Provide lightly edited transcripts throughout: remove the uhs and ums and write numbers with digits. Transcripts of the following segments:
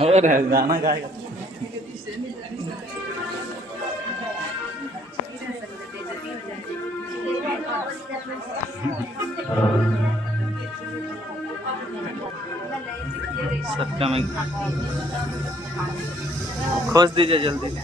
और है गाना गाएगा। सबका में खोज दीजिए जल्दी।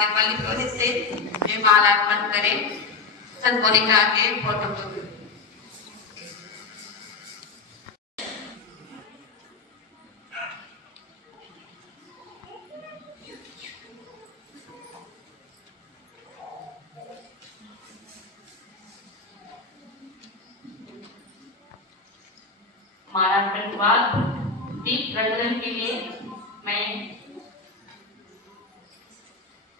आगे पल्ली पुरोहित से वे मालार्पण करें। सदमोनिका के फोटो को मालार्पण के बाद दीप प्रज्वलन के लिए मैं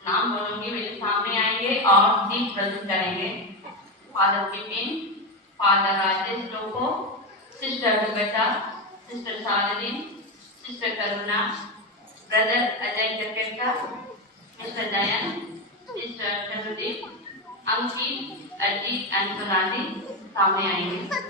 नाम बोलूंगी, मेरे सामने आएंगे और दीप प्रज्वलन करेंगे। Father Vipin, father Rajesh Loko, sister Beta, sister Sadhani, sister Karuna, brother Ajay Jaketa, mister Jayan, sister Chandradeep, Ankit, Ajit and Sonali सामने आएंगे।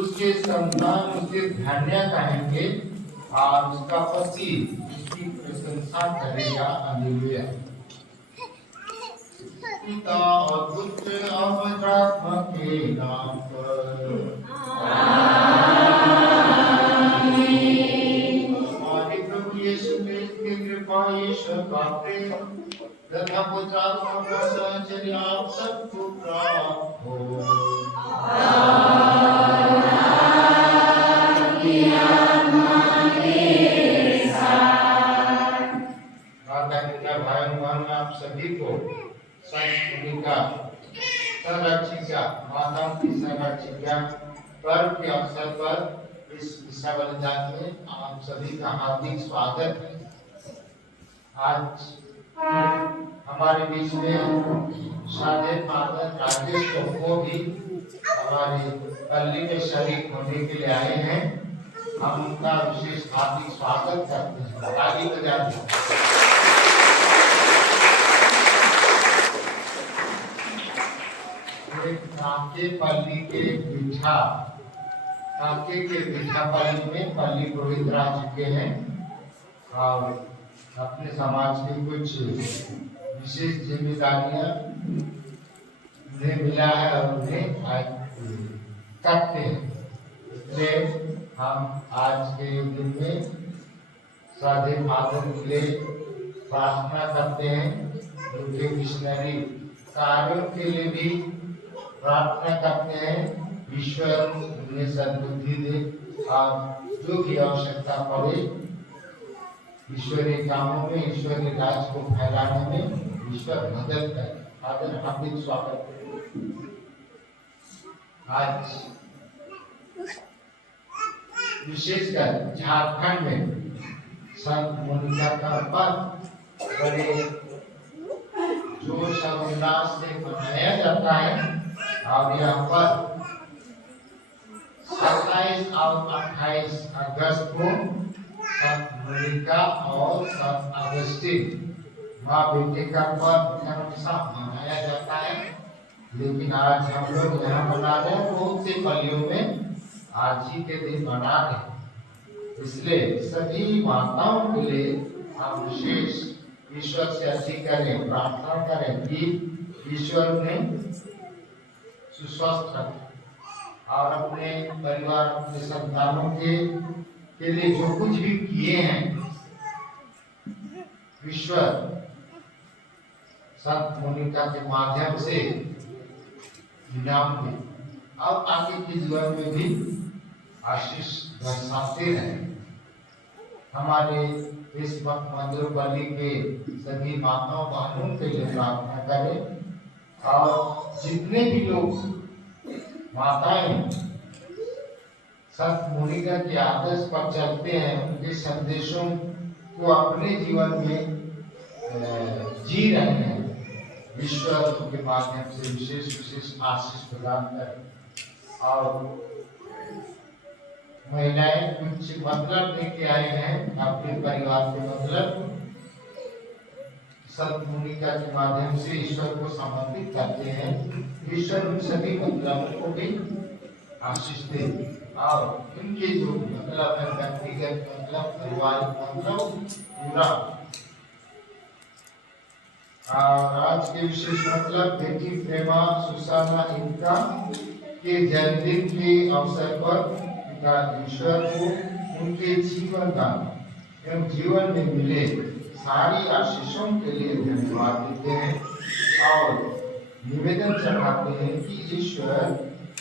उसके संतान उसके धन्य कहेंगे और उसका पति उसकी प्रशंसा करेगा। हालेलुया। पिता और पुत्र और पवित्र आत्मा के नाम पर आमीन। हमारे प्रभु यीशु क्रिस्त की कृपा, ईश्वर का प्रेम तथा पवित्र आत्मा का साहचर्य आप सबको प्राप्त हो। आप सभी को संस्कृतिका संरक्षिका माताओं की संरक्षिका पर्व के अवसर पर इस दिशा बलिदान में आप सभी का हार्दिक स्वागत है। आज हमारे बीच में शादी फादर राजेश को भी हमारे पल्ली में शरीक होने के लिए आए हैं। हम उनका विशेष हार्दिक स्वागत करते हैं। ताली बजाते हैं। काके पल्ली के बिठा काके के बिठा पल्ली में पल्ली पुरोहित रह चुके हैं और अपने समाज की कुछ विशेष जिम्मेदारियां उन्हें मिला है और उन्हें करते हैं। इसलिए हम आज के दिन में साधे फादर के लिए प्रार्थना करते हैं, उनके मिशनरी कार्यों के लिए भी प्रार्थना करते हैं। ईश्वर उन्हें सद्बुद्धि दे और जो भी आवश्यकता पड़े ईश्वरीय कामों में, ईश्वरीय राज को फैलाने में ईश्वर मदद करे। फादर हार्दिक स्वागत है। आज विशेषकर झारखंड में संत मोनिका का पर्व बड़े जोश और उल्लास से मनाया जाता है और यह पर्व 27 और 28 अगस्त को संत मोनिका और संत अगस्तीन माँ बेटे का पर्व हमेशा मनाया जाता है। लेकिन आज हम लोग यहाँ मना रहे हैं, बहुत से पलियों में आज ही के दिन मना रहे। इसलिए सभी माताओं के लिए हम विशेष ईश्वर से अर्जी करें, प्रार्थना करें कि ईश्वर उन्हें सुस्वस्थ रखे और अपने परिवार, अपने संतानों के लिए जो कुछ भी किए हैं ईश्वर संत मोनिका के माध्यम से इनाम दे और आगे के जीवन में भी आशीष बरसाते रहे। हमारे इस वक्त मंदिरोपल्ली के सभी माताओं बहनों के लिए प्रार्थना करें और जितने भी लोग माताएं संत मोनिका के आदर्श पर चलते हैं, उनके संदेशों को अपने जीवन में जी रहे हैं, ईश्वर के माध्यम से विशेष आशीष प्रदान करें। और महिलाएं कुछ मतलब लेके आए हैं अपने परिवार के मतलब संत मोनिका के माध्यम से ईश्वर को समर्पित करते हैं। ईश्वर उन सभी मतलबों को भी आशीष दे और उनके जो मतलब है व्यक्तिगत मतलब, पारिवारिक मतलब पूरा। और आज के विशेष मतलब बेटी प्रेमा सुसाना इनका के जन्मदिन के अवसर पर ईश्वर को उनके जीवन का एवं जीवन में मिले सारी आशीषों के लिए धन्यवाद देते हैं और निवेदन चढ़ाते हैं कि ईश्वर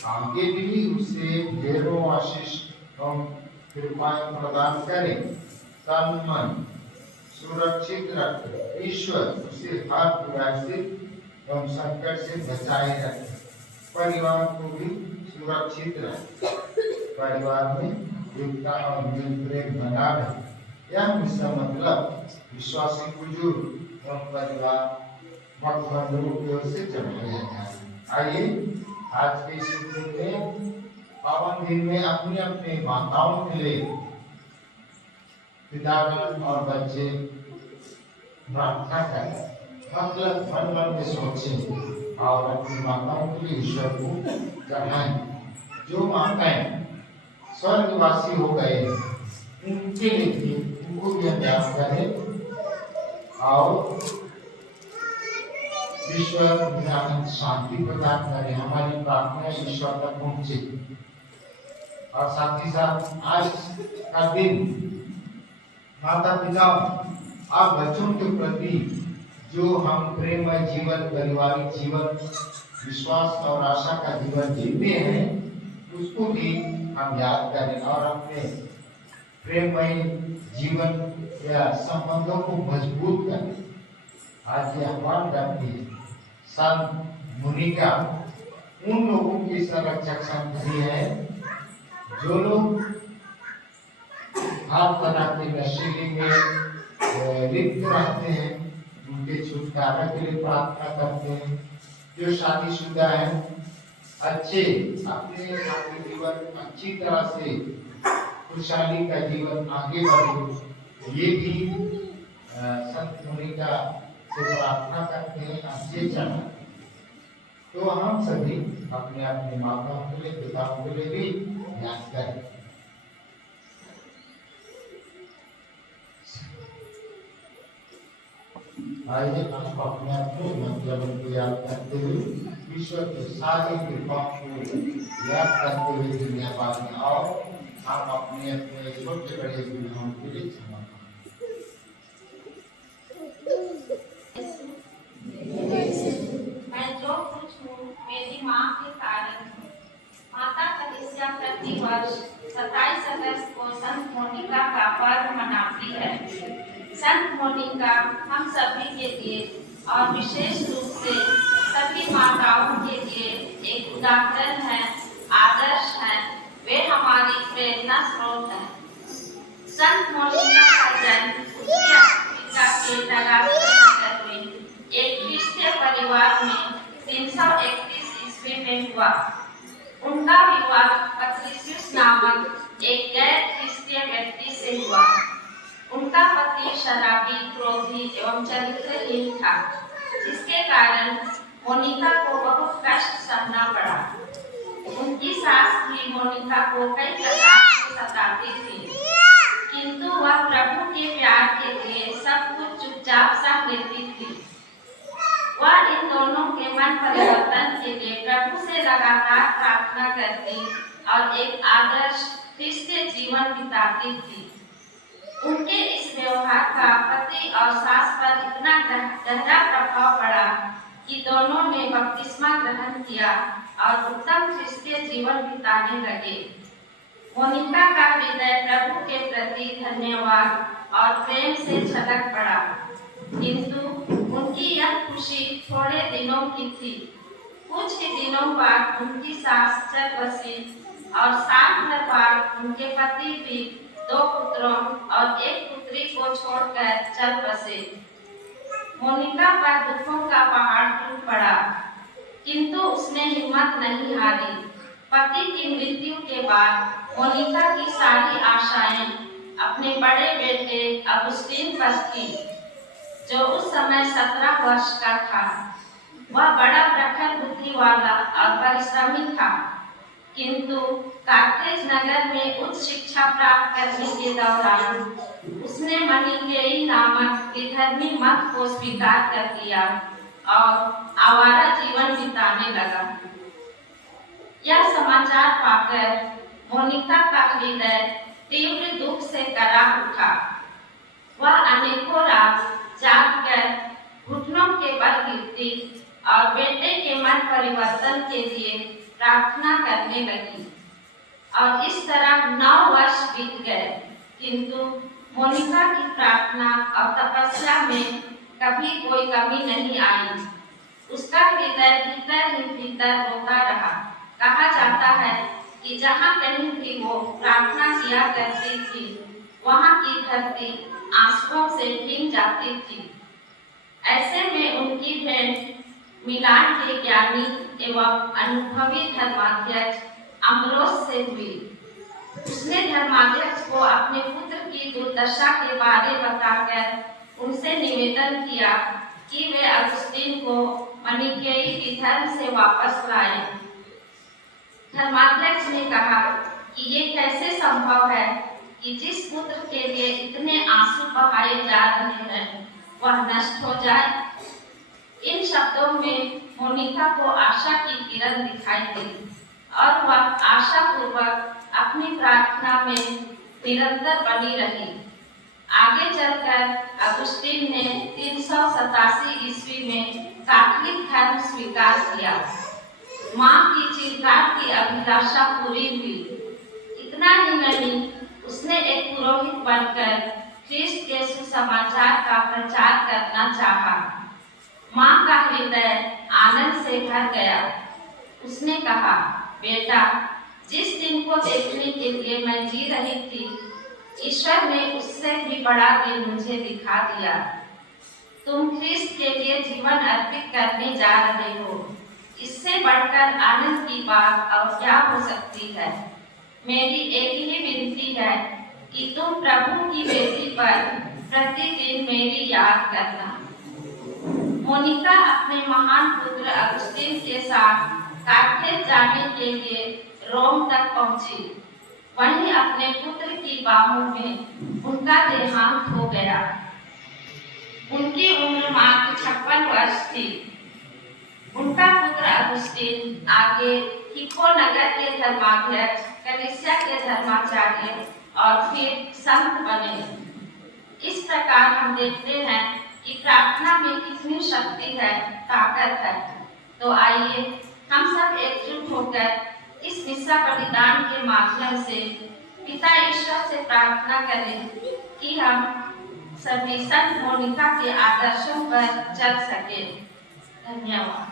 आगे भी उसे ढेरों आशीष एवं कृपाएं प्रदान करें, तन मन सुरक्षित रखे, ईश्वर उसे हर बुराई से एवं संकट से बचाए रखे, परिवार को भी सुरक्षित रखे, परिवार में एकता और मिल प्रेम बना रहे। यह इसका मतलब विश्वासी बुजुर्ग और परिवार भक्तों की ओर से चढ़ाया जाए। आइए आज के इस दिन में पावन दिन में अपनी अपनी माताओं के लिए पितागण और बच्चे प्रार्थना करें, मतलब मन में सोचें और अपनी माताओं के लिए ईश्वर को चढ़ाएं। जो माताएं स्वर्गवासी हो गए उनके लिए भी उनको भी अभ्यास करें और ईश्वर शांति प्रदान करें। हमारी प्रार्थना ईश्वर तक पहुंचे और साथ ही साथ आज का दिन माता पिताओं और बच्चों के प्रति जो हम प्रेममय जीवन, पारिवारिक जीवन, विश्वास और आशा का जीवन जीते हैं उसको भी हम याद करें और अपने प्रेममय जीवन या संबंधों को मजबूत करें। आज ये आह्वान करती है संत मोनिका उन लोगों की संरक्षक संतति है जो लोग हर तरह के नशीली में लिप्त रहते हैं, उनके छुटकारा के लिए प्रार्थना करते हैं। जो शादीशुदा है अच्छे अपने आगे जीवन अच्छी तरह से खुशहाली का जीवन आगे बढ़े, ये भी संत मोनिका से प्रार्थना करते हैं, अच्छे चढ़ा। तो हम सभी अपने अपने माताओं के लिए, पिताओं के लिए भी याद करें। आइए आप अपने अपने मतलब को याद करते हुए विश्व के शादी के पक्ष को याद करते हुए दुनिया बाद में आओ, हम अपने अपने छोटे बड़े गुनाहों के लिए क्षमा मैं जो कुछ हूँ मेरी माँ के कारण हूँ। माता कलीसिया प्रति वर्ष 27 अगस्त को संत मोनिका का पर्व मनाती है। संत मोनिका हम सभी के लिए और विशेष रूप से सभी माताओं के लिए एक उदाहरण है, आदर्श है। वे हमारी प्रेरणा स्रोत है। संत मोनिका का जन्म उत्तरी अफ्रीका के नगावे नगर में एक ख्रिस्तीय परिवार में 331 ईस्वी में हुआ। उनका विवाह पत्रिसियुस नामक एक गैर ख्रिस्तीय व्यक्ति से हुआ। उनका पति शराबी, क्रोधी एवं चरित्रहीन था, जिसके कारण मोनिका को बहुत कष्ट सहना पड़ा। उनकी सास भी मोनिका को कई प्रकार से सताती थी, किंतु वह प्रभु के प्यार के लिए सब कुछ चुपचाप सह लेती थी। वह इन दोनों के मन परिवर्तन के लिए प्रभु से लगातार प्रार्थना करती और एक आदर्श ख्रिस्तीय जीवन बिताती थी। उनके इस व्यवहार का पति और सास पर इतना गहरा प्रभाव पड़ा कि दोनों ने बपतिस्मा ग्रहण किया और उत्तम ख्रिस्तीय जीवन बिताने लगे। मोनिका का हृदय प्रभु के प्रति धन्यवाद और प्रेम से छलक पड़ा, किंतु उनकी यह खुशी थोड़े दिनों की थी। कुछ ही दिनों बाद उनकी सास चल बसी और साल भर बाद उनके पति भी 2 पुत्रों और 1 पुत्री को छोड़कर चल बसे। मोनिका पर दुखों का पहाड़ टूट पड़ा, किंतु उसने हिम्मत नहीं हारी। पति की मृत्यु के बाद मोनिका की सारी आशाएं अपने बड़े बेटे अगुस्तीन पर थी, जो उस समय 17 वर्ष का था। वह बड़ा प्रखर बुद्धि वाला और परिश्रमी था, किंतु कार्थेज नगर में उच्च शिक्षा प्राप्त करने के दौरान उसने मनीकेई नामक विधर्मी मत को स्वीकार कर लिया और आवारा जीवन बिताने लगा। यह समाचार पाकर मोनिका का हृदय तीव्र दुख से करा उठा। वह अनेकों रात जागकर घुटनों के बल गिरती और बेटे के मन परिवर्तन के लिए प्रार्थना करने लगी, और इस तरह 9 वर्ष बीत गए, किंतु मोनिका की प्रार्थना और तपस्या में कभी कोई कमी नहीं आई। उसका हृदय भीतर ही भीतर रोता रहा। कहा जाता है कि जहाँ कहीं भी वो प्रार्थना किया करती थी, वहाँ की धरती आंसुओं से भीग जाती थी। ऐसे में उनकी भेंट मिलान के ज्ञानी एवं अनुभवी धर्माध्यक्ष अम्ब्रोस से हुई। उसने धर्माध्यक्ष को अपने पुत्र की दुर्दशा के बारे बताकर उनसे निवेदन किया कि वे अगुस्तीन को मनीकेई विधर्म से वापस लाएं। धर्माध्यक्ष ने कहा कि ये कैसे संभव है कि जिस पुत्र के लिए इतने आंसू बहाए जा रहे हैं वह नष्ट हो जाए। इन शब्दों में मोनिका को आशा की किरण दिखाई दी और वह आशा पूर्वक अपनी प्रार्थना में निरंतर बनी रही। आगे चलकर अगुस्तीन ने 387 ईस्वी में कैथोलिक धर्म स्वीकार किया। माँ की चिरकाल की अभिलाषा पूरी हुई। इतना ही नहीं, उसने एक पुरोहित बनकर ख्रिस्त के सुसमाचार का प्रचार करना चाहा। माँ का हृदय आनंद से भर गया। उसने कहा, बेटा, जिस दिन को देखने के लिए मैं जी रही थी, ईश्वर ने उससे भी बड़ा दिन मुझे दिखा दिया। तुम ख्रिस्त के लिए जीवन अर्पित करने जा रहे हो। इससे बढ़कर आनंद की बात और क्या हो सकती है। मेरी एक ही विनती है कि तुम प्रभु की वेदी पर प्रतिदिन मेरी याद करना। मोनिका अपने महान पुत्र अगुस्तीन के साथ कार्थेज जाने के लिए रोम तक पहुंची। वहीं अपने पुत्र की बाहों में उनका देहांत हो गया। उनकी उम्र मात्र 56 वर्ष थी। उनका पुत्र पवित्र अगुस्तीन आगे हिप्पो नगर के धर्माध्यक्ष, कलीसिया के धर्माचार्य और फिर संत बने। इस प्रकार हम देखते हैं कि प्रार्थना में कितनी शक्ति है, ताकत है। तो आइए हम सब एकजुट होकर इस मिस्सा बलिदान के माध्यम से पिता ईश्वर से प्रार्थना करें कि हम सभी संत मोनिका के आदर्शों पर चल सके। धन्यवाद।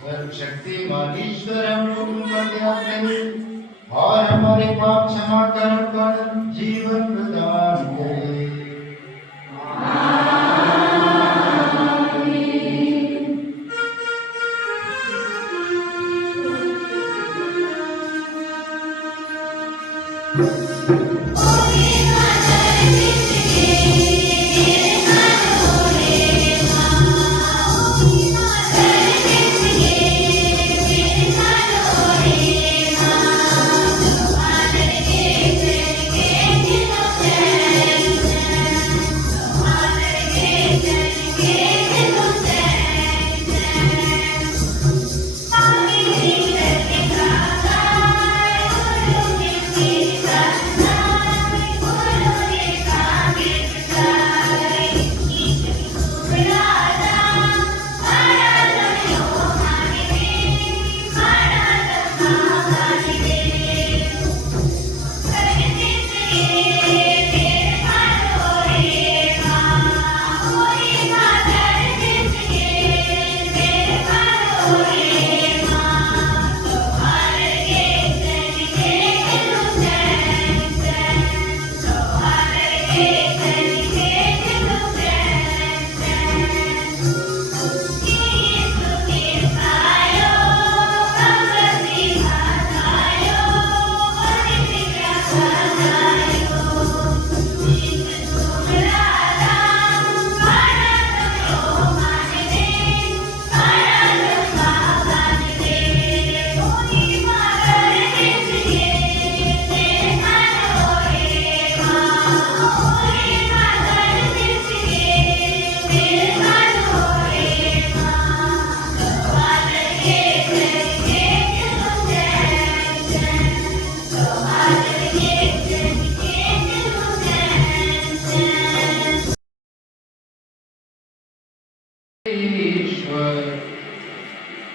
सर्वशक्तिमान ईश्वर हम लोगों का ध्यान रहे और हमारे पाप क्षमा कर जीवन प्रदान करे।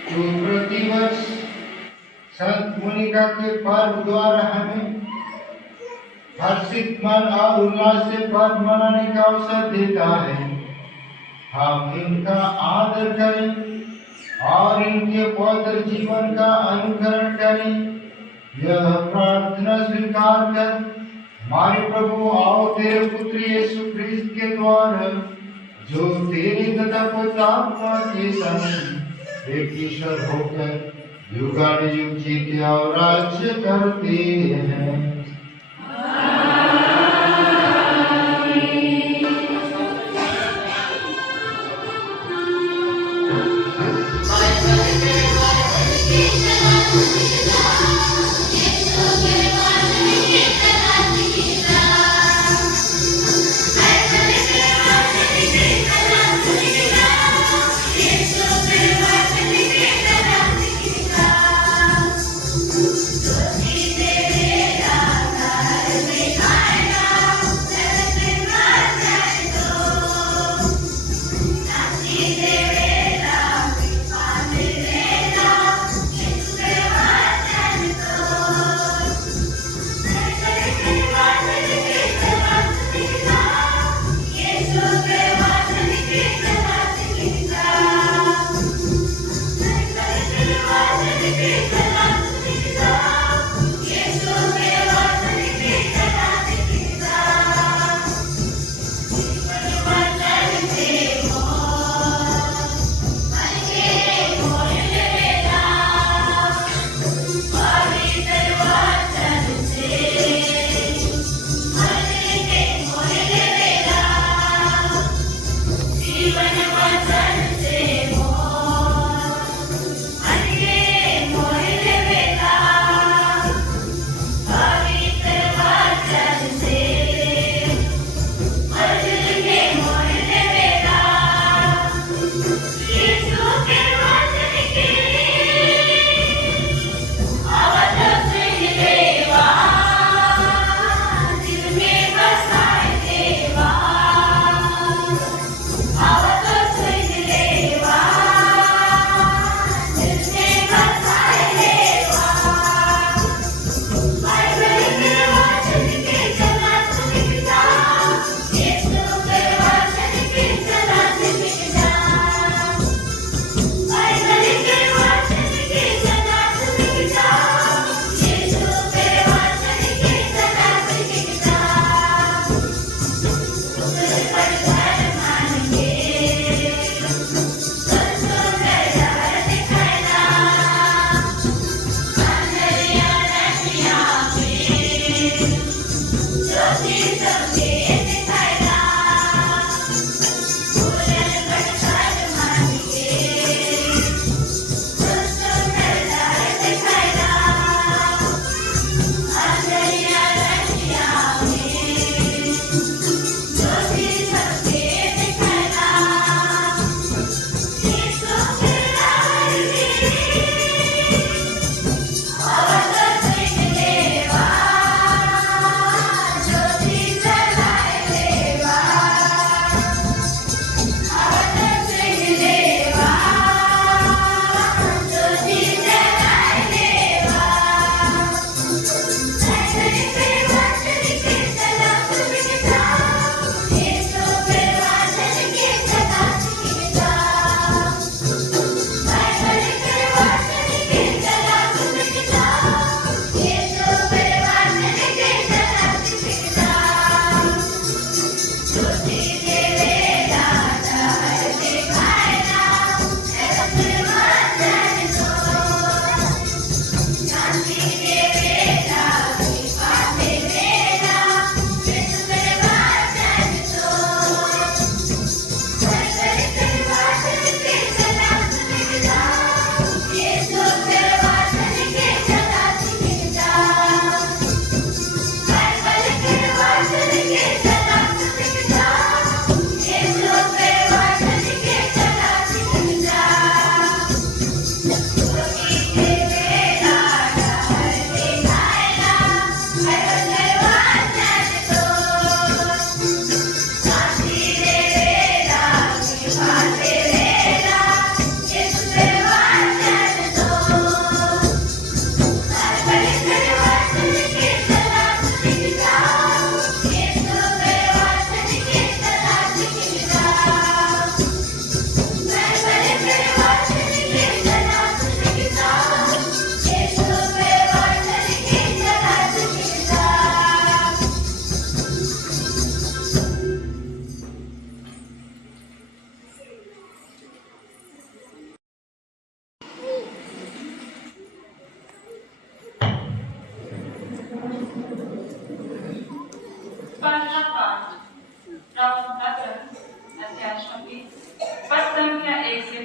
जो प्रतिवर्ष संत मोनिका के पर्व द्वारा हमें हर्षित मन और उल्लास से पर्व मनाने का अवसर देता है, हम इनका आदर करें और इनके पवित्र जीवन का अनुकरण करें। यह प्रार्थना स्वीकार कर हमारे प्रभु और तेरे पुत्र यीशु ख्रिस्त के द्वारा जो तेरे तथा पुत्रात्मा के संग एक ईश्वर होकर युगानुयुग जीते और राज्य करते हैं।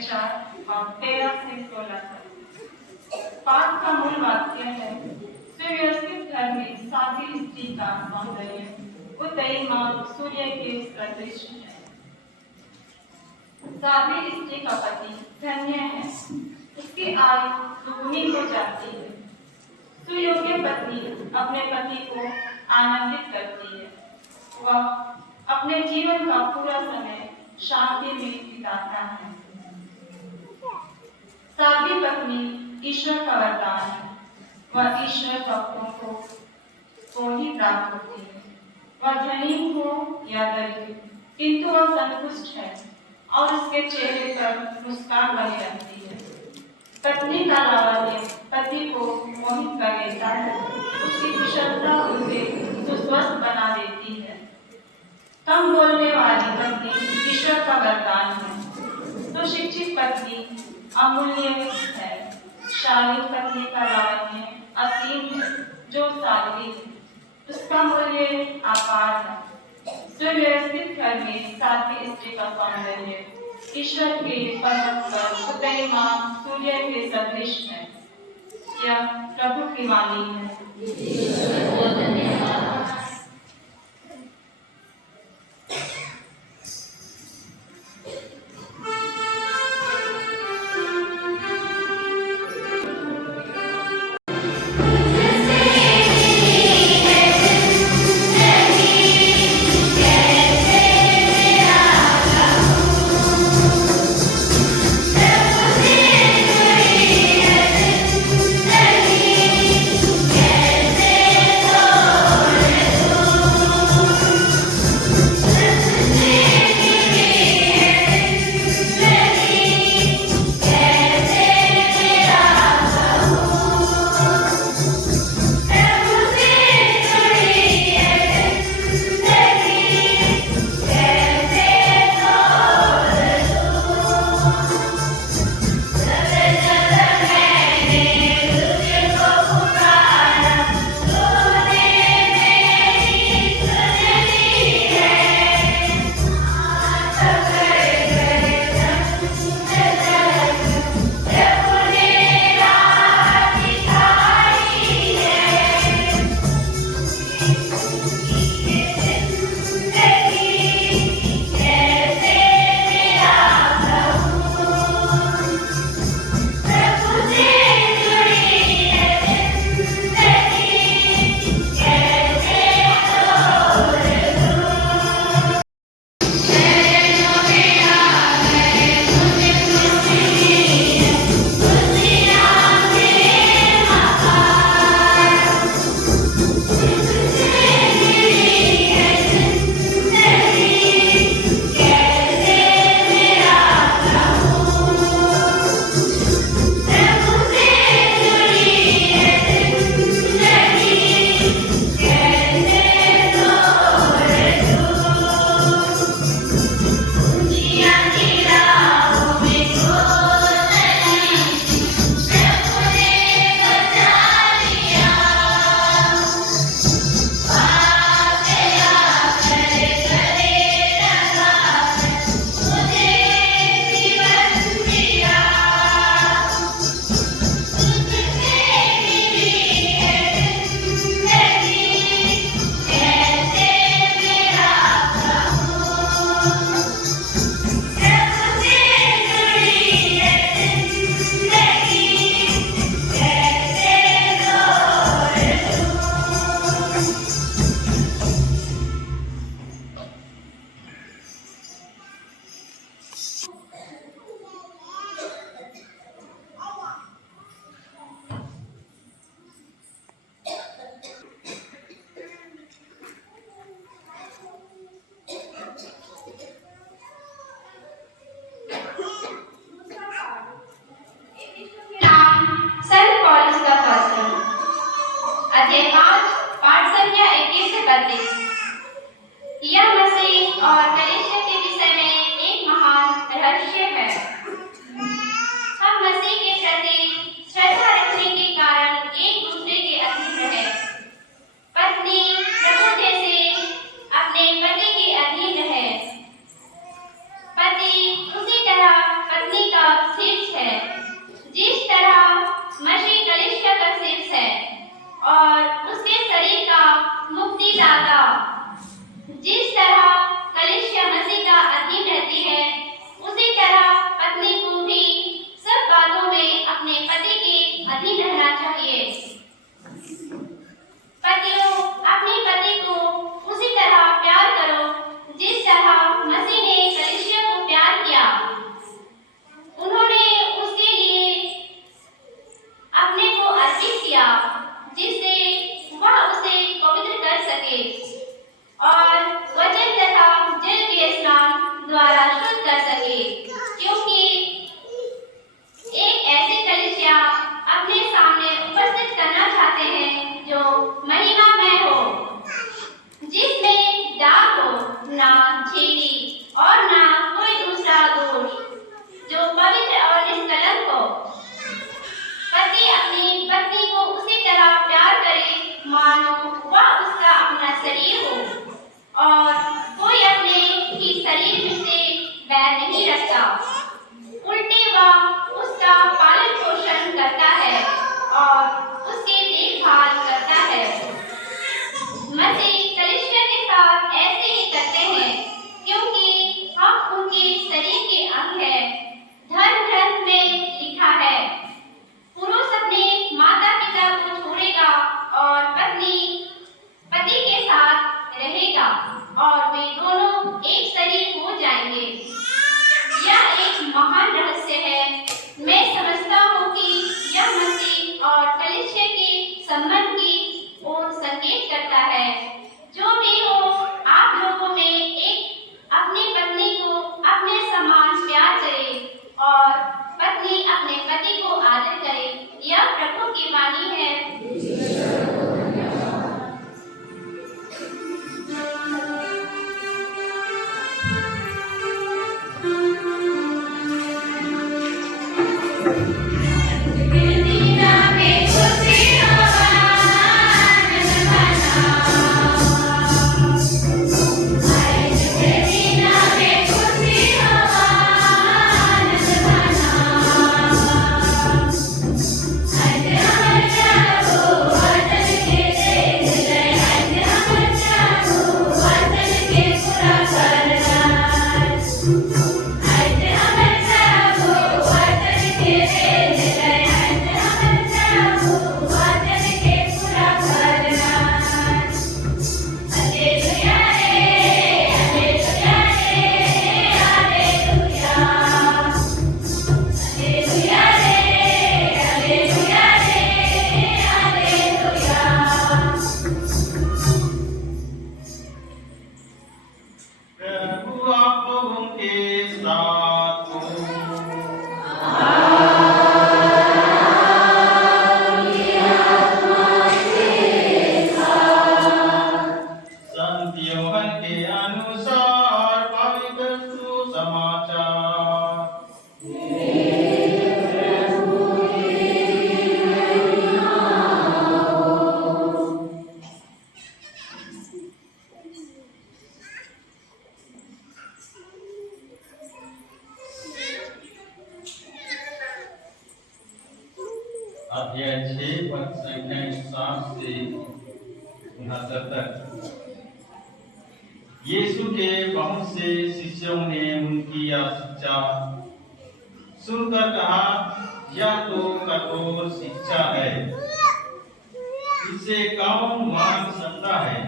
4 और 13 से 16 तक। पाठ का मूल वाक्य है, सुव्यवस्थित घर में साध्वी स्त्री का सौंदर्य उदयी मां सूर्य के सदृश है। साध्वी स्त्री का पति धन्य है, उसकी आयु दुगनी हो जाती है। सुयोग्य पत्नी अपने पति को आनंदित करती है, वह अपने जीवन का पूरा समय शांति में बिताता है। साध्वी पत्नी ईश्वर का वरदान है, वह ईश्वर भक्तों को ही प्राप्त होती है। वह धनी हो या गरीब, किंतु वह संतुष्ट है और उसके चेहरे पर मुस्कान बनी रहती है। पत्नी का लावण्य पति को मोहित कर लेता है, उसकी कुशलता उसे सुस्वस्थ बना देती है। कम बोलने वाली पत्नी ईश्वर का वरदान है, तो शिक्षित पत्नी अमूल्य है। शालीन पत्नी का लावण्य असीम है, जो साध्वी है, उसका मूल्य अपार है। सुव्यवस्थित घर में साध्वी स्त्री का सौंदर्य ईश्वर के पर्वत पर उदयमान सूर्य के सदृश है। यह प्रभु की वाणी है। Thank 6 पद संख्या 7 से 69 तक। यीशु के बहुत से शिष्यों ने उनकी यह शिक्षा सुनकर कहा, यह तो कठोर शिक्षा है, इसे कौन मान सकता है?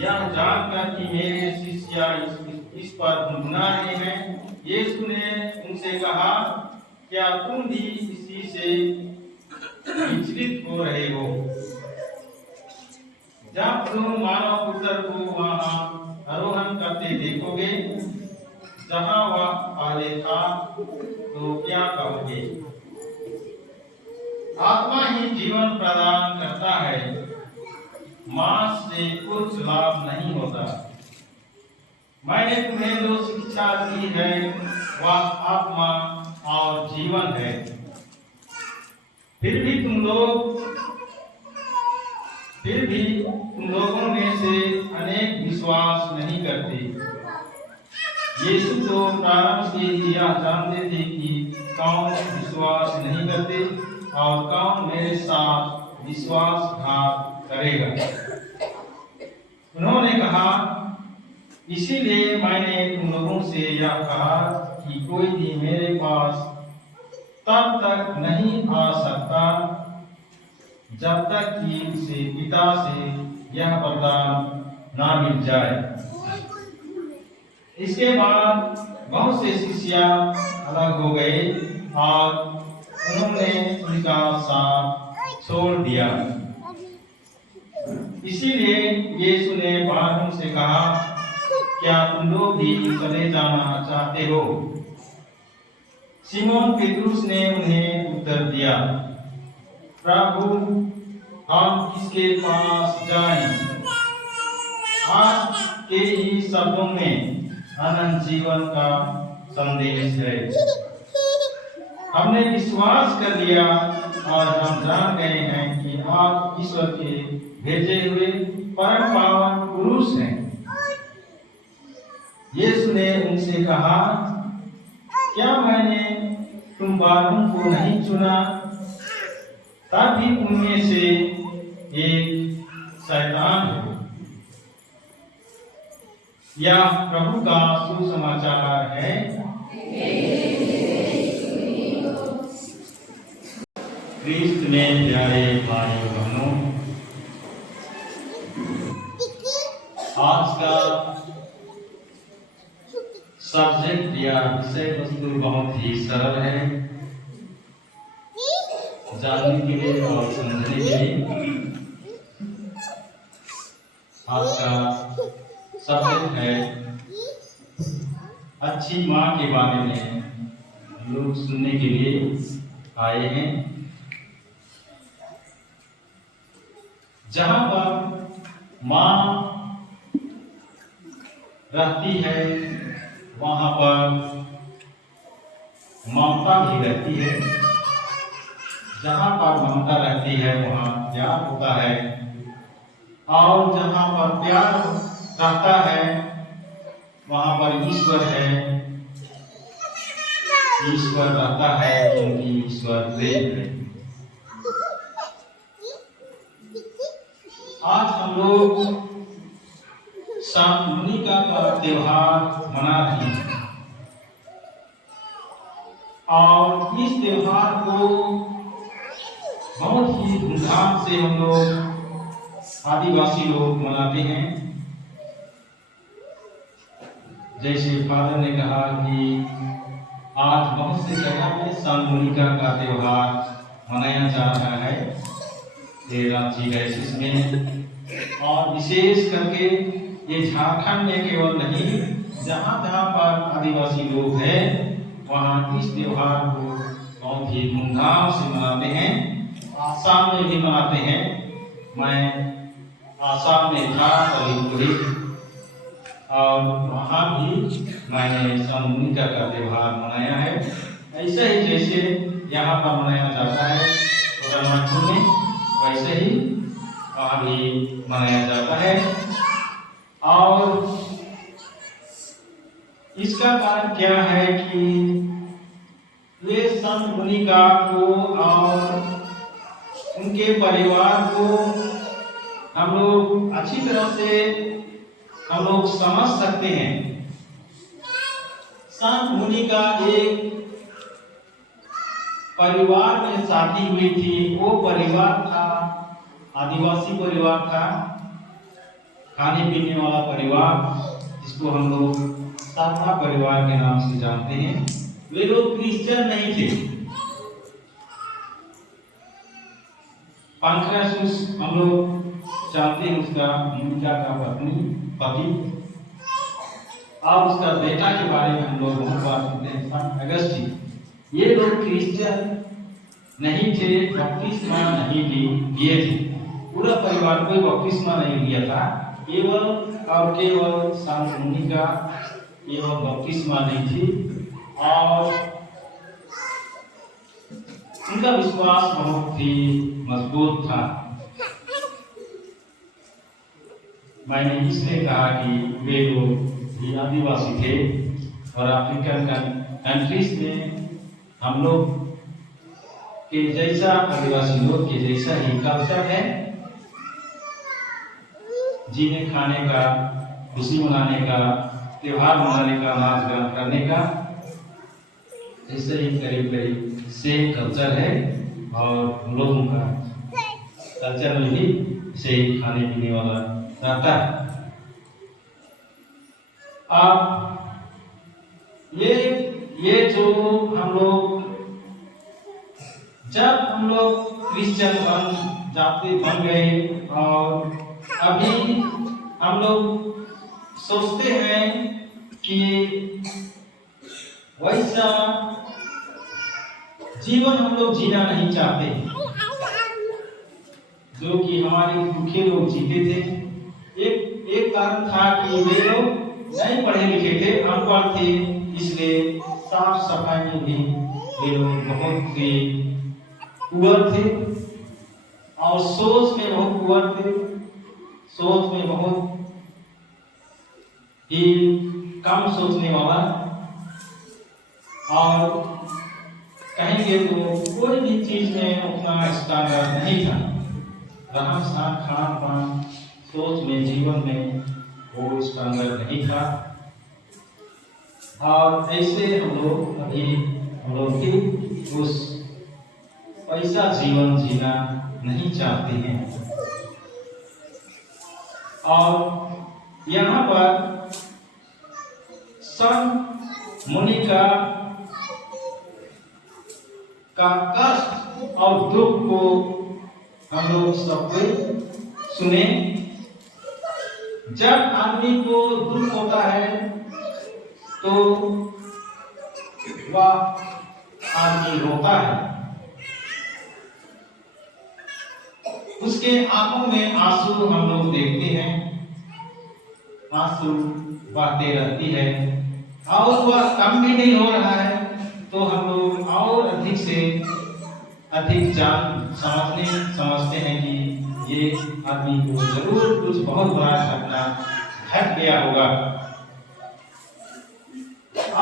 यह जानकर कि मेरे शिष्य इस पर भुना रहे हैं, यीशु ने उनसे कहा, क्या तुम भी इसी से विचलित हो रहे हो? जब तुम मानव पुत्र को वहां आरोहण करते देखोगे जहां वह पहले था, तो क्या कहोगे? आत्मा ही जीवन प्रदान करता है, मांस से कुछ लाभ नहीं होता। मैंने तुम्हें जो शिक्षा दी है वह आत्मा और जीवन है। फिर भी तुम लोगों में से अनेक विश्वास नहीं करते। यीशु तो प्रारंभ से ही यह जानते थे कि कौन विश्वास नहीं करते और कौन मेरे साथ विश्वासघात करेगा। उन्होंने कहा, इसीलिए मैंने तुम लोगों से यह कहा कि कोई भी मेरे पास तब तक नहीं आ सकता जब तक कि उसे पिता से यह वरदान ना मिल जाए। इसके बाद बहुत से शिष्य अलग हो गए और उन्होंने उनका साथ छोड़ दिया। इसीलिए यीशु ने बारहों से कहा, क्या तुम लोग भी चले जाना चाहते हो? सिमोन पतरस ने उन्हें उत्तर दिया, प्रभु हम किसके पास जाएं? आज के ही शब्दों में अनंत जीवन का संदेश है। हमने विश्वास कर लिया और हम जान गए हैं कि आप ईश्वर के भेजे हुए परम पावन पुरुष हैं। यीशु ने उनसे कहा, क्या मैंने तुम बारहों को नहीं चुना? तब भी उनमें से एक शैतान है। यह प्रभु का सुसमाचार है। क्रिस्त में प्यारे भाइयों बहनों, आज का सब्जेक्ट या विषय वस्तु बहुत ही सरल है जानने के लिए और समझने के लिए। आज का सब्जेक्ट है अच्छी माँ के बारे में लोग सुनने के लिए आए हैं। जहां पर माँ रहती है वहां पर ममता भी रहती है। जहां पर ममता रहती है वहां प्यार होता है, और जहां पर प्यार रहता है वहां पर ईश्वर है। ईश्वर रहता है क्योंकि ईश्वर प्रेम है। आज हम लोग संत मोनिका का त्योहार मना रहे हैं और इस त्योहार को बहुत ही धूमधाम से हम लोग आदिवासी लोग मनाते हैं। जैसे फादर ने कहा कि आज बहुत से जगह में संत मोनिका का त्योहार मनाया जा रहा है रांची डायसिस में, और विशेष करके ये झारखंड में केवल नहीं, जहाँ जहाँ पर आदिवासी लोग हैं वहाँ इस त्योहार को बहुत ही धूमधाम से मनाते हैं। आसाम में भी मनाते हैं। मैं आसाम में था कभी और वहाँ भी मैंने संत मोनिका का त्योहार मनाया है। ऐसे ही जैसे यहाँ पर मनाया जाता है कोरमांडू में, वैसे ही वहाँ भी मनाया जाता है। और इसका कारण क्या है कि वे संत मोनिका को और उनके परिवार को हम लोग अच्छी तरह से हम लोग समझ सकते हैं। संत मुनि का एक परिवार में शादी हुई थी। वो परिवार था आदिवासी परिवार था, खाने पीने वाला परिवार, जिसको हम लोग साता परिवार के नाम से जानते हैं। वे लोग क्रिश्चियन नहीं थे। पांखरासुस हम लोग जानते हैं, उसका मुनिका का पति और उसका बेटा के बारे में हम लोग बहुत बात सुनते हैं, संत अगस्तीन। ये लोग क्रिश्चियन नहीं थे, बपतिस्मा नहीं लिए थे। पूरा परिवार कोई बपतिस्मा नहीं लिया था, केवल और केवल संत मुनिका केवल बपतिस्मा नहीं थी। और उनका विश्वास बहुत ही मजबूत था। मैंने इसलिए कहा कि वे लोग आदिवासी थे और अफ्रीकन कंट्रीज में हम लोग के जैसा, आदिवासी लोग के जैसा ही कल्चर है, जीने खाने का, खुशी मनाने का, त्योहार मनाने का, नाच गान करने का, ऐसे ही करीब करीब सेम कल्चर है। और हम लोगों का कल्चर में भी से खाने पीने वाला रहता है। अब ये जो हम लोग जब हम लोग क्रिश्चियन बन गए और अभी हम लोग सोचते हैं कि वैसा जीवन हम लोग जीना नहीं चाहते, जो कि हमारे भूखे लोग जीते थे। एक कारण था कि वे लोग नहीं पढ़े लिखे थे, अनपढ़ थे, इसलिए साफ सफाई में भी वे लोग बहुत ही पुअर थे और सोच में बहुत पुअर थे, सोच में बहुत ही कम सोचने वाला। और कहेंगे तो कोई भी चीज में उतना स्टैंडर्ड नहीं था, रहन सहन, खान पान, सोच में, जीवन में वो स्टैंडर्ड नहीं था। और ऐसे हम लोग की उस पैसा जीवन जीना नहीं चाहते हैं। और यहाँ पर संत मुनिका का कष्ट और दुख को हम लोग सब सुने। जब आदमी को दुख होता है तो वह आदमी रोता है, उसके आंखों में आंसू हम लोग देखते हैं, आंसू बहते रहती है और वह कम भी नहीं हो रहा है, तो हम लोग और अधिक से अधिक समझते हैं कि ये आदमी को जरूर कुछ बहुत बड़ा घटना घट गया होगा।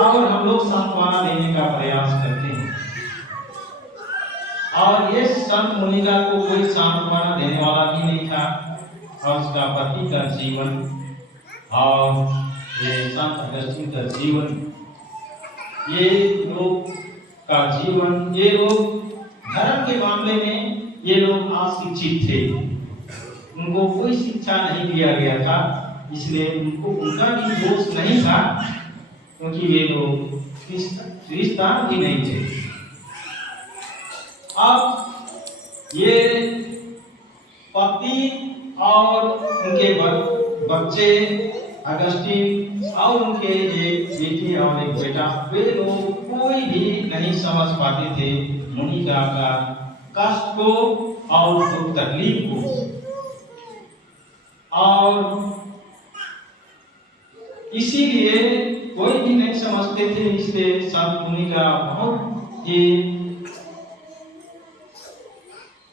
और हम लोग सांत्वना देने का प्रयास करते हैं। और ये संत मुनिका को कोई सांत्वना देने वाला भी नहीं था, और उसका पति का जीवन और ये संत अगस्तीन का जीवन, ये लोग का जीवन, ये लोग धर्म के मामले में ये लोग अशिक्षित थे, उनको कोई शिक्षा नहीं दिया गया था, इसलिए उनका भी दोष नहीं था, क्योंकि वे लोग क्रिश्चियन भी नहीं थे। अब ये पति और उनके बच्चे अगस्तीन और उनके एक बेटी और एक बेटा, वे लोग कोई भी नहीं समझ पाते थे मुनिका का कष्ट को और तकलीफ को। और इसीलिए कोई भी नहीं समझते थे, इसलिए संत मुनिका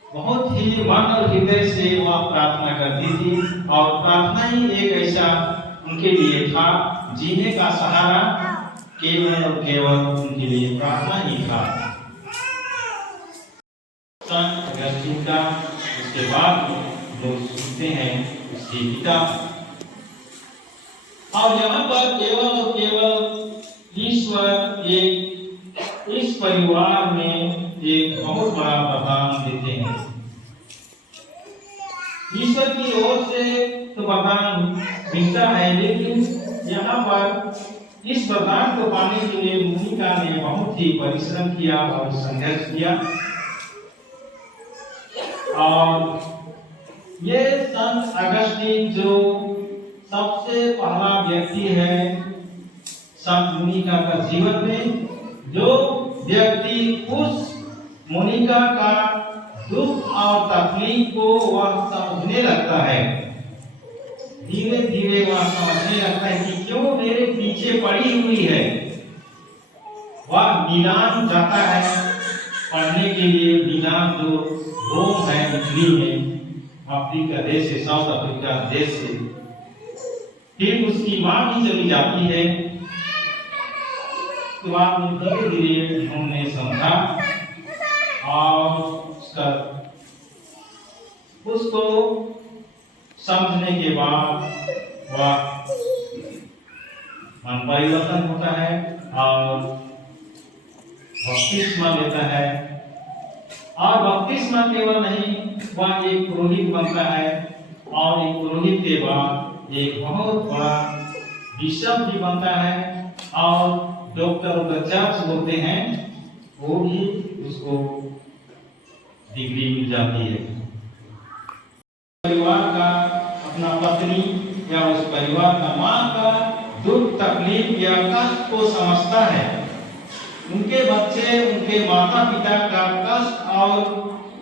बहुत ही मन और हृदय से वह प्रार्थना करती थी, और प्रार्थना ही एक ऐसा उनके लिए था, जीने का सहारा केवल और केवल उनके लिए प्रार्थना ही था। संत अगस्तीन का। उसके बाद लोग सुनते हैं उसकी किताब। और यहाँ पर केवल और केवल ईश्वर एक इस परिवार में एक बहुत बड़ा वरदान देते हैं। ईश्वर की ओर से तो वरदान मिलता है, लेकिन यहाँ पर इस वरदान को पाने के लिए मोनिका ने बहुत ही परिश्रम किया और संघर्ष किया। और ये संत अगस्तीन जो सबसे पहला व्यक्ति है संत मोनिका का जीवन में, जो व्यक्ति उस मोनिका का दुख और तकलीफ को वह समझने लगता है, धीरे धीरे वह समझने लगता है कि क्यों मेरे पीछे पड़ी हुई है। वह मिलान जाता है पढ़ने के लिए। मिलान जो रोम है इटली में, अफ्रीका देश से, साउथ अफ्रीका देश से। फिर उसकी माँ भी चली जाती है। तो आपने धीरे धीरे हमने समझा और उसको समझने के बाद वह मन परिवर्तन होता है और बपतिस्मा लेता है। और बपतिस्मा केवल नहीं, वह एक पुरोहित बनता है और एक पुरोहित के बाद एक बहुत बड़ा बिशप भी बनता है और डॉक्टर ऑफ द चर्च बोलते हैं, वो भी उसको डिग्री मिल जाती है। परिवार का, अपना पत्नी या उस परिवार का, माँ का दुख तकलीफ या कष्ट को समझता है। उनके बच्चे, उनके माता पिता का कष्ट और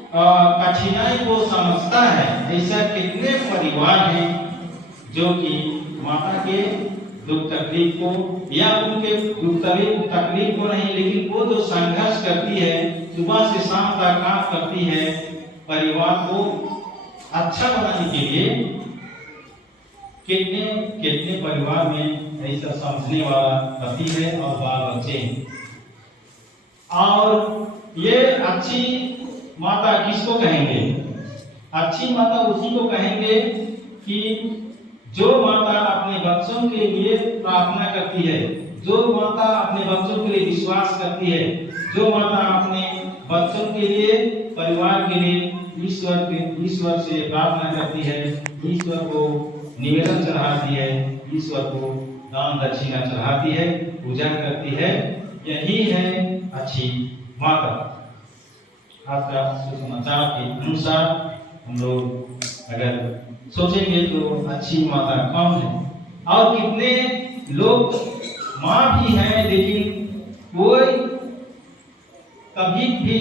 कठिनाई को समझता है। ऐसा कितने परिवार हैं जो कि माता के दुख तकलीफ को या उनके दुख तकलीफ को नहीं, लेकिन वो जो संघर्ष करती है, सुबह से शाम तक काम करती है परिवार को अच्छा बनाने के लिए। कितने कितने परिवार में ऐसा समझने वाला पति है और बाल बच्चे हैं। और ये अच्छी माता किसको कहेंगे? अच्छी माता उसी को कहेंगे कि जो माता अपने बच्चों के लिए प्रार्थना करती है, जो माता अपने बच्चों के लिए विश्वास करती है, जो माता अपने बच्चों के लिए, परिवार के लिए ईश्वर से प्रार्थना करती है, ईश्वर को निवेदन चढ़ाती है, ईश्वर को दान दक्षिणा चढ़ाती है, पूजा करती है, यही है अच्छी माता। आज का सुसमाचार के अनुसार हम लोग अगर सोचेंगे तो अच्छी माता कौन है? और कितने लोग माँ भी हैं लेकिन कोई कभी भी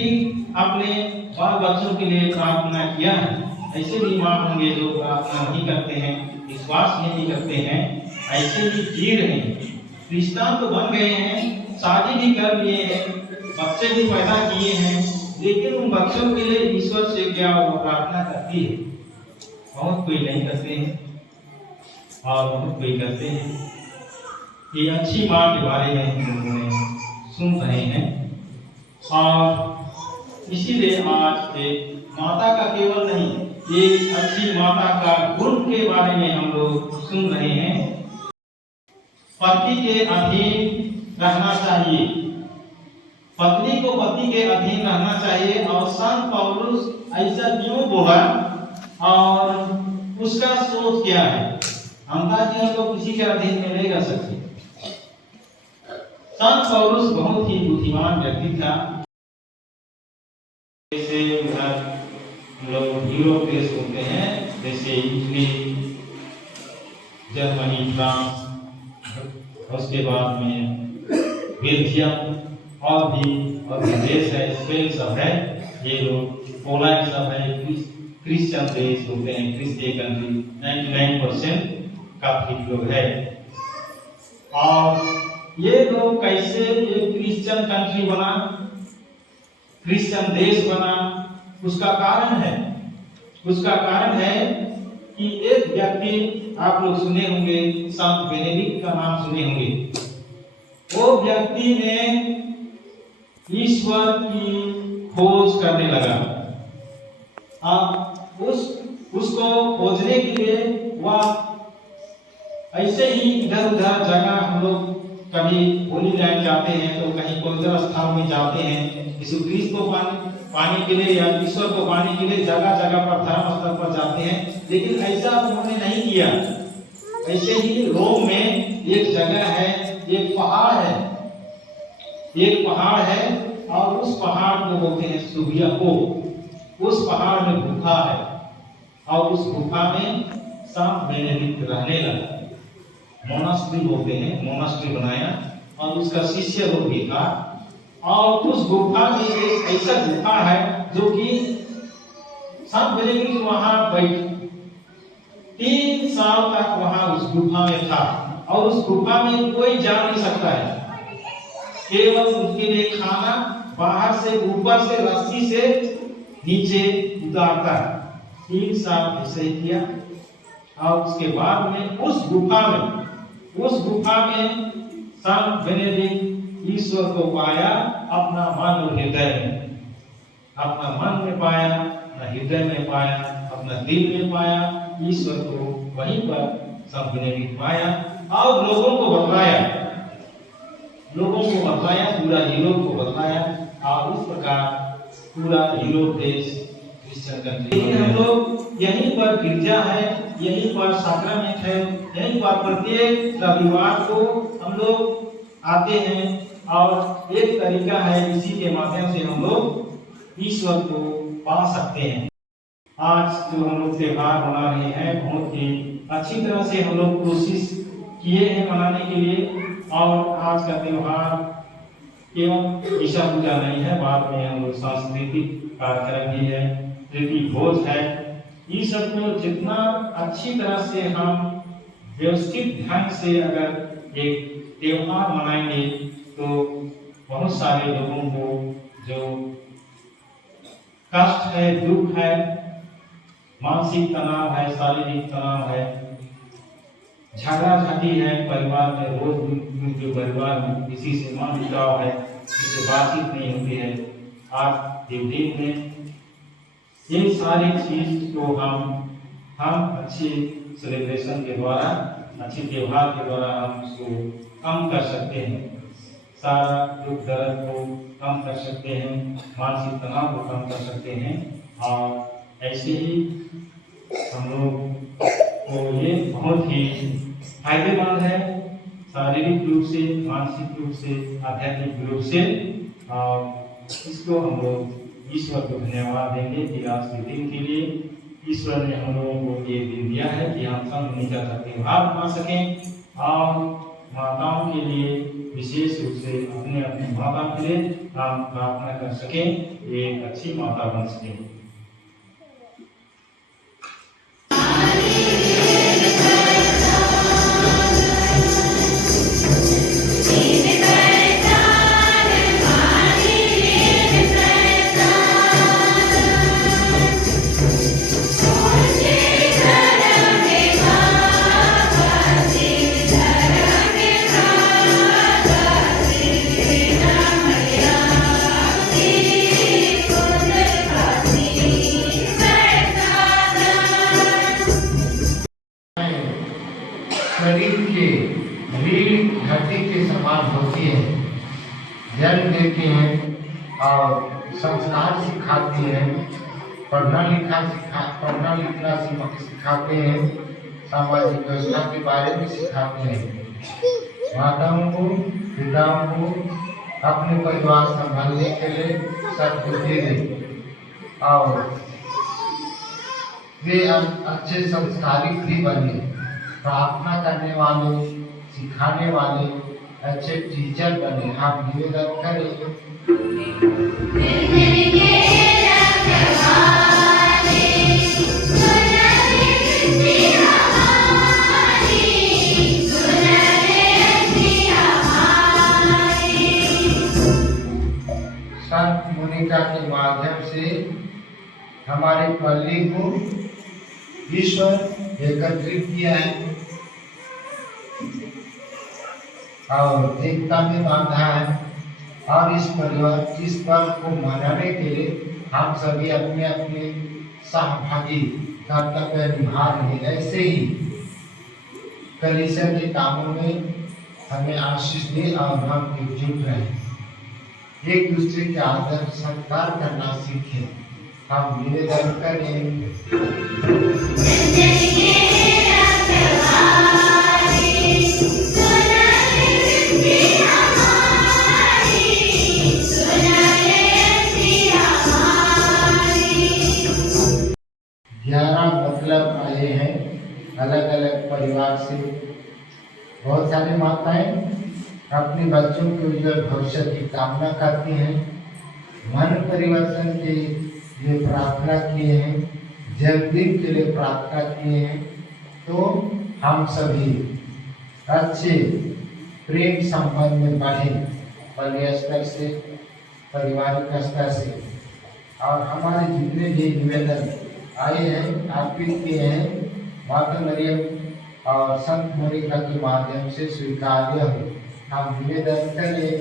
अपने बाल बच्चों के लिए प्रार्थना किया है? ऐसे भी माँ होंगे जो प्रार्थना नहीं करते हैं, विश्वास नहीं करते हैं, ऐसे भी जी रहे हैं। क्रिश्चियन तो बन गए हैं, शादी भी कर लिए हैं, बच्चे भी पैदा किए हैं, लेकिन उन बच्चों के लिए ईश्वर से क्या वो प्रार्थना करती है? बहुत कोई नहीं करते हैं और बहुत कोई करते हैं। ये अच्छी माँ के बारे में हम लोगों सुन रहे हैं और इसीलिए आज एक माता का केवल नहीं, एक अच्छी माता का गुण के बारे में हम लोग सुन रहे हैं। पति के अधीन रहना चाहिए, पत्नी को पति के अधीन रहना चाहिए। और संत पौलुस ऐसा क्यों बोला और उसका सोच क्या है? अंदाज़ियों को किसी के अधीन में नहीं रह सकते। संत पौलुस बहुत ही बुद्धिमान व्यक्ति था। जैसे उधर लोग यूरोप देश होते हैं, जैसे इटली, जर्मनी, फ्रांस, उसके बाद में बेल्जियम और भी देश है, स्पेन सब है, ये लोग पोलैंड सब है, क्रिश्चियन देश होते हैं, क्रिश्चियन कंट्री, 99% कैथोलिक लोग है। और ये लोग कैसे एक क्रिश्चियन कंट्री बना, क्रिश्चियन देश बना? उसका कारण है कि एक व्यक्ति आप लोग सुने होंगे, संत बेनेडिक्ट का नाम सुने होंगे। वो व्यक्ति ने ईश्वर की खोज करने लगा। उसको खोजने के लिए वह ऐसे ही इधर उधर जगह हम लोग कभी होली लैंड जाते हैं तो कहीं पवित्र स्थान में जाते हैं, यीशु क्रिस्त को पाने के लिए या ईश्वर को पाने के लिए जगह जगह पर धर्म स्थल पर जाते हैं, लेकिन ऐसा उन्होंने नहीं किया। ऐसे ही रोम में एक जगह है, एक पहाड़ है और उस पहाड़ को बोलते हैं सुबिया को। उस पहाड़ में गुफा है और उस गुफा में सांप बेनेडिक्ट रहने लगा। मोनास्ट्री बोलते हैं, मोनास्ट्री बनाया और उसका शिष्य लोग भी था। और उस गुफा में एक ऐसा गुफा है जो कि सांप बेनेडिक्ट वहां बैठ 3 साल तक वहां उस गुफा में था और उस गुफा में कोई जा नहीं सकता है। केवल उनके लिए खाना बाहर से ऊपर से रस्सी से नीचे उतारता है। 3 साल ऐसे ही किया और उसके बाद में उस गुफा में संत बेनेडिक्ट ईश्वर को पाया अपना मन और हृदय में। अपना मन में पाया, अपना हृदय में पाया, अपना दिल में पाया ईश्वर को। वहीं पर संत बेनेडिक्ट पाया और लोगों को बतलाया, पूरा यूरोप को बतलाया और इस प्रकार पूरा यूरोप देश क्रिश्चियन कंट्री। लेकिन हम लोग यहीं पर गिरजा है, यहीं पर सैक्रमेंट है, यहीं पर प्रत्येक रविवार को हम लोग आते हैं और एक तरीका है इसी के माध्यम से हम लोग ईश्वर को पा सकते हैं। आज जो हम लोग त्योहार मना रहे हैं बहुत ही अच्छी तरह से हम लोग कोशिश किए हैं मनाने के लिए। और आज का त्योहार केवल ईशा पूजा नहीं है, बाद में हम लोग सांस्कृतिक कार्यक्रम भी है, प्रीति भोज है। ये सब को जितना अच्छी तरह से हम व्यवस्थित ढंग से अगर एक त्योहार मनाएंगे तो बहुत सारे लोगों को जो कष्ट है, दुख है, मानसिक तनाव है, शारीरिक तनाव है, झगड़ा झटी है परिवार में, रोज जो परिवार में किसी से मन मुटाव है, किसी से बातचीत नहीं होती है, आज दिन में ये सारी चीज को हम अच्छे सेलिब्रेशन के द्वारा, अच्छे त्योहार के द्वारा हम उसको कम कर सकते हैं। सारा दुख दर्द को कम कर सकते हैं, मानसिक तनाव को कम कर सकते हैं। और ऐसे ही हम लोग को ये बहुत ही फायदेमंद है, शारीरिक रूप से, मानसिक रूप से, आध्यात्मिक रूप से। और इसको हम लोग ईश्वर को धन्यवाद देंगे कि आज के दिन के लिए ईश्वर ने हम लोगों को ये दिन दिया है कि हम सब मिलकर का त्योहार मना सकें और माताओं के लिए विशेष रूप से अपने अपने माता के लिए हम प्रार्थना कर सकें, एक अच्छी माता बन सकें। शरीर के रीढ़ घटी के समान होती है, जन्म देती हैं और संस्कार सिखाती हैं, पढ़ना लिखना सिखाते हैं, सामाजिक व्यवस्था के बारे में सिखाते हैं। माताओं को, पिताओं को अपने परिवार संभालने के लिए सद्बुद्धि दें और वे अच्छे संस्कारिक भी बने, प्रार्थना करने वाले, सिखाने वाले अच्छे टीचर बने। आप निवेदन करें। संत मोनिका के माध्यम से हमारे पल्ली को ईश्वर एकत्रित किया है और एकता में बांधा है। और इस पर्व को मनाने के लिए हम सभी अपने अपने सहभागी कर्तव्य निभा रहे, ऐसे ही कलीसिया के कामों में हमें आशीष दे और हम एकजुट रहे, एक दूसरे के आदर सत्कार करना सीखें। हम निवेदन करें। मतलब आए हैं अलग अलग परिवार से। बहुत सारी माताएं अपने बच्चों के उज्जवल भविष्य की कामना करती हैं, मन परिवर्तन के लिए प्रार्थना किए हैं, जन्मदिन के लिए प्रार्थना किए हैं। तो हम सभी अच्छे प्रेम संबंध में बढ़े, बड़े स्तर से, पारिवारिक स्तर से। और हमारे जितने भी निवेदन आए हैं, अर्पित किए हैं, माता मरियम और संत मोनिका के माध्यम से स्वीकार्य हो। हम निवेदन करें।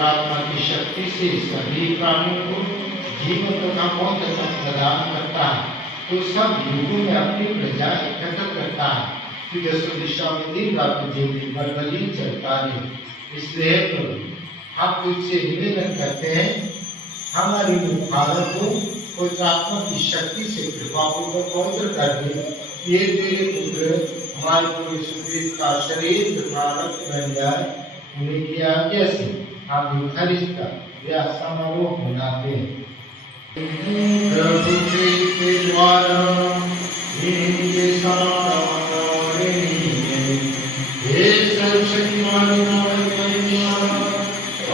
पवित्र आत्मा की शक्ति से सभी प्राणियों को जीवन तथा मौत तक प्रदान करता है, तो सब युगों में अपनी प्रजा एकत्र करता है, तो जसो दिशा में दिन रात ज्योति बलबली चलता है। इसलिए प्रभु हम तुझसे निवेदन करते हैं, हमारी मुखारत को पवित्र आत्मा की शक्ति से कृपा पूर्वक पवित्र कर दे। ये तेरे पुत्र हमारे प्रभु यीशु क्रिस्त का शरीर तथा रक्त बन जाए, उन्हीं की आज्ञा से हम यूखारिस्ट का यह समारोह मनाते हैं। प्रभु के द्वारा इनके सारे हे सर्वशक्तिमान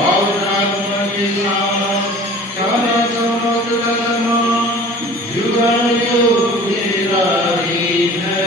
और आत्मा के साथ सारा समस्त धर्म युग युग रही है।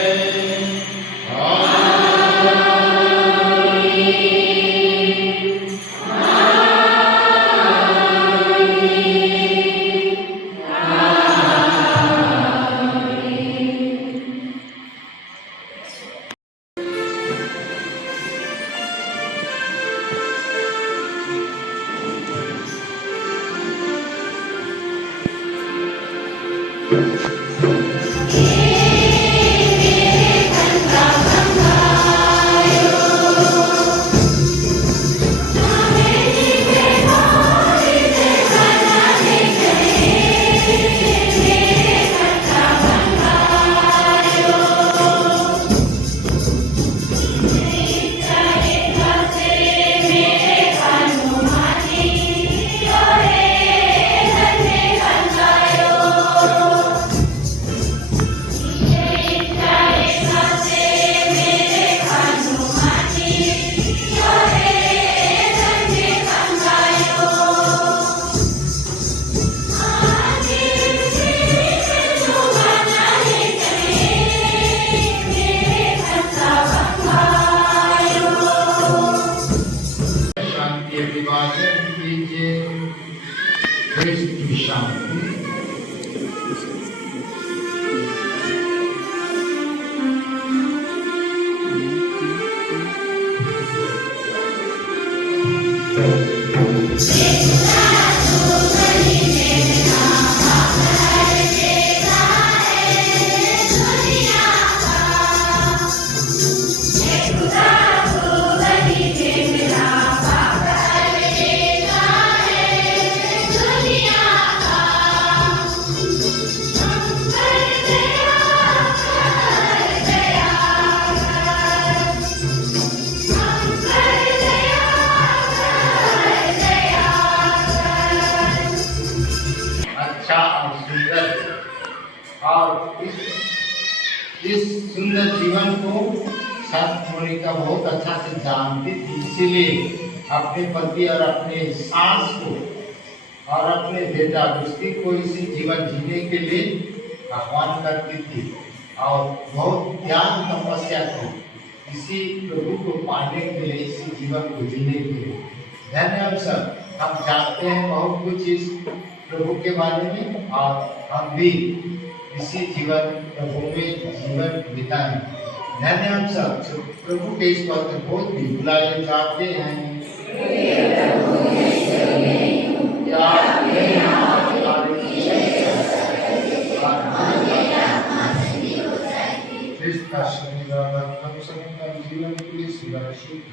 अभिवादन कीजिए। क्रिस्त की शांति। और इस सुंदर जीवन को संत मोनिका बहुत अच्छा से जानती थी, इसीलिए अपने पति और अपने सास को और अपने बेटा दोस्ती को इसी जीवन जीने के लिए आह्वान करती थी और बहुत ज्ञान तपस्या की इसी प्रभु को पाने के लिए, इसी जीवन को जीने के लिए। धन्यवाद सर, हम जानते हैं बहुत कुछ इस प्रभु के बारे में और हम भी इसी जीवन प्रभु में जीवन बिताएं। धन्यवाद सर, प्रभु के इस पत्र को भी बुलाए जाते हैं। का शरीर हम सभी का जीवन के लिए सुरक्षित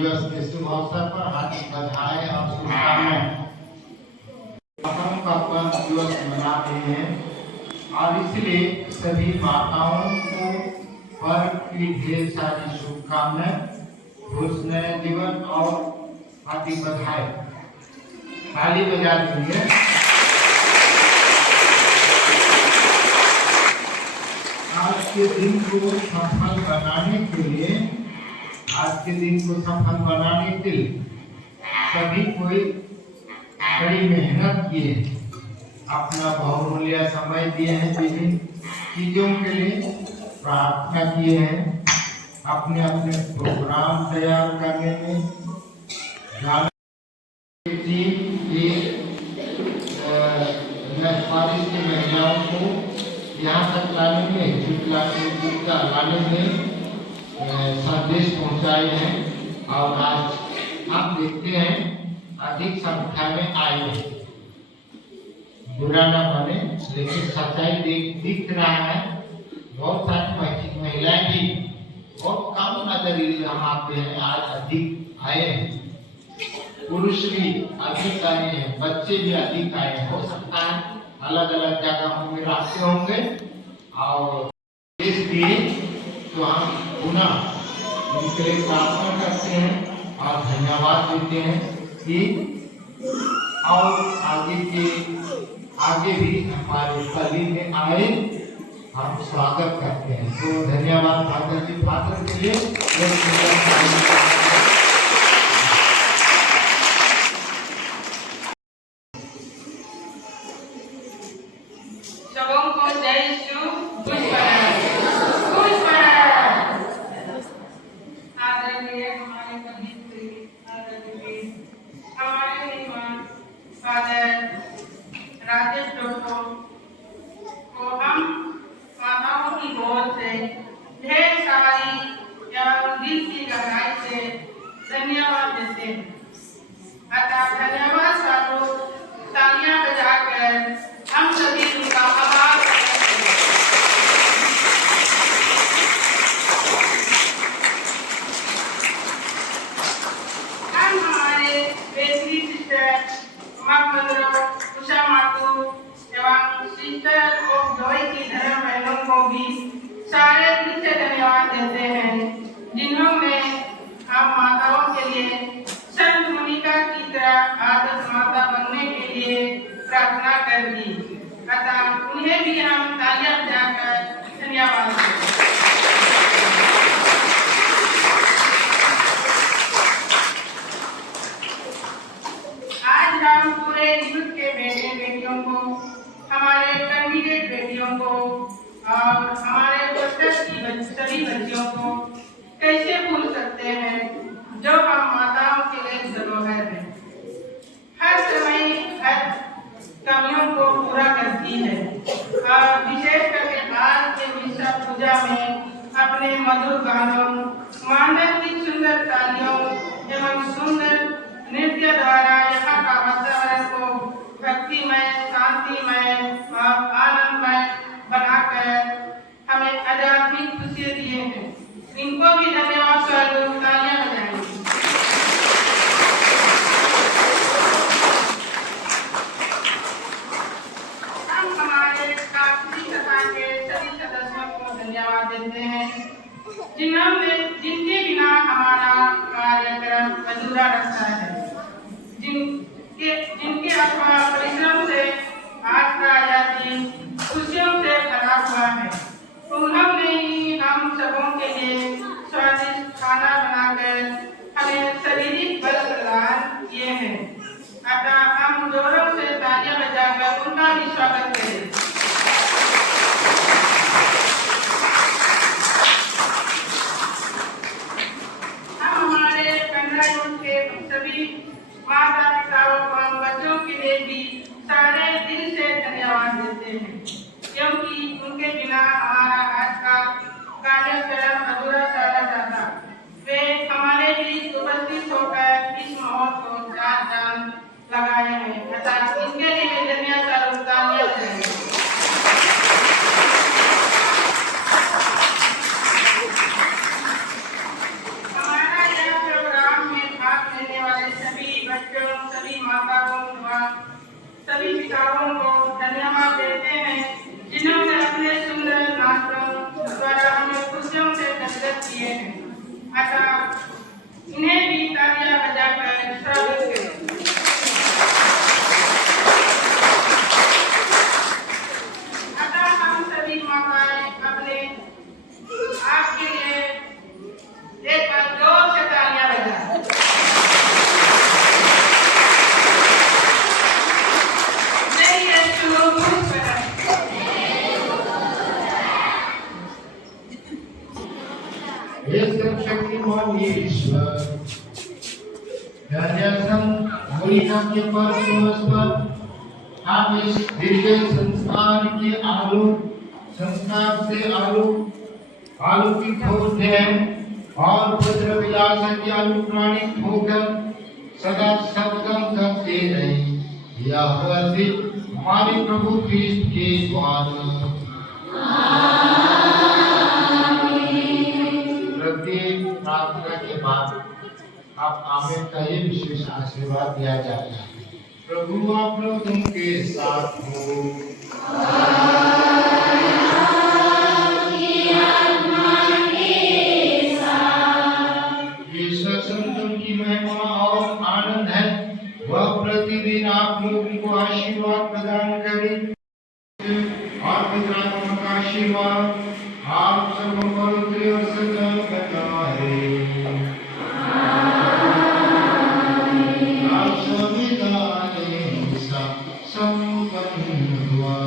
दिवस के शुभ अवसर पर हार्दिक बधाई और शुभकामनाएं। माताओं का पर्व दिवस मना रहे हैं और इसलिए सभी माताओं को पर्व की ढेर सारी शुभकामनाएं, खुश नए जीवन और हार्दिक बधाई। ताली बजा दीजिए। आज के दिन को सफल बनाने के लिए सभी कोई बड़ी मेहनत किए, अपना बहुमूल्य समय दिए हैं, विभिन्न चीजों के लिए प्रार्थना किए हैं, अपने अपने प्रोग्राम तैयार करने में बारिश की महिलाओं को यहाँ तक लाने में, जुटता लाने में संदेश पहुँचाए हैं और आज आप देखते हैं अधिक संख्या में आए हैं। बुरा न माने, लेकिन सच्चाई दिख रहा है। बहुत सारी महिलाएं भी बहुत कम नजरिए यहाँ पे हैं, आज अधिक आए हैं। पुरुष भी अधिक आए हैं, बच्चे भी अधिक आए हैं। हो सकता है अलग अलग जगहों में रहते होंगे और इसलिए तो हम पुनः उनके लिए प्रार्थना करते हैं और धन्यवाद देते हैं कि और आगे भी हमारे कली में आए, हम स्वागत करते हैं। तो धन्यवाद फादर जी, फादर के लिए राजेश डॉक्टर को हम माताओं की ओर से ढेर सारी एवं दिल की गहराई से धन्यवाद देते हैं। अतः धन्यवाद स्वरूप तालियां बजाकर हम सभी उनका आभार करते हैं। हम हमारे बेटी सिस्टर उषा मातू एवं सिस्टर ऑफ जॉय की धर्म बहनों को भी सारे दिल से धन्यवाद देते हैं, जिन्होंने हम माताओं के लिए संत मोनिका की तरह आदर्श माता बनने के लिए प्रार्थना कर दी। अतः उन्हें भी हम तालियां बजाकर धन्यवाद देते हैं। आज हम पूरे युद्ध के बेटे बेटियों को, हमारे कैंडिडेट बेटियों को और हमारे बच्चों की सभी बच्चियों को कैसे भूल सकते हैं, जो हम माताओं के लिए धरोहर है। हर समय हर कमियों को पूरा करती है और विशेष करके आज के विश्व पूजा में अपने मधुर गानों, मांडव की सुंदर तालियों एवं सुंदर नृत्य द्वारा यहाँ का वातावरण को भक्तिमय, शांतिमय और आनंदमय बनाकर हमें अजाधिक खुशी दिए हैं। इनको भी धन्यवाद स्वरूप तालियां बजाएंगे। हम हमारे काफी सभा के सभी सदस्यों को धन्यवाद देते हैं, जिनके बिना हमारा कार्यक्रम अधूरा रहता है, जिनके अथवा परिश्रम से आज का आजादी खुशियों से भरा हुआ है। उन्होंने ही हम सबों के लिए स्वादिष्ट खाना बनाकर हमें शारीरिक बल प्रदान किए हैं। अतः हम जोरों से तालियां बजाकर उनका भी स्वागत करें। हम हमारे 15 यूथ के सभी माता पिताओं एवं बच्चों के लिए भी सर्वशक्तिमान ईश्वर धन्यसम मुरीना के परमेश्वर पर आप इस दिव्य संस्कार के संस्कार से आलोकित होते हैं और पुत्र विलास के अनुप्राणित होकर सदा सत्संग करते रहे। यह हमारे प्रभु क्रिस्त के द्वारा प्रत्येक प्रार्थना के बाद आप आमीन का ये विशेष आशीर्वाद दिया जाता है। प्रभु आप लोगों के साथ हो। ईश्वर संतों की महिमा और आनंद है, वह प्रतिदिन आप लोगों को आशीर्वाद प्रदान करे और पिता का आशीर्वाद आप सबको पवित्र और सदा बनाए। आप संविधान संपन्न हुआ।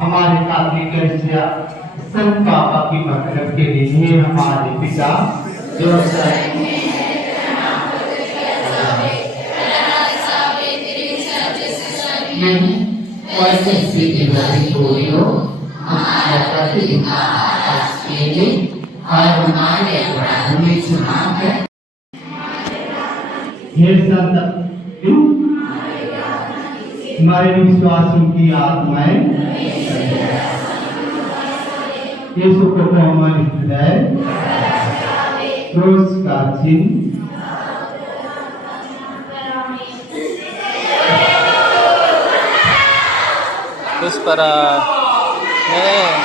हमारे साथी कलिसिया सब पापा की मगरब के लिए हमारे पिता जो नहीं, वैसे सीधे पूरियों हमारे प्रति के लिए और हमारे अपराध में क्षमा कर। हे संत हमारे विश्वासों की आत्माएं यीशु को हमारी हृदय क्रूस का चिन्ह उस पर मेरे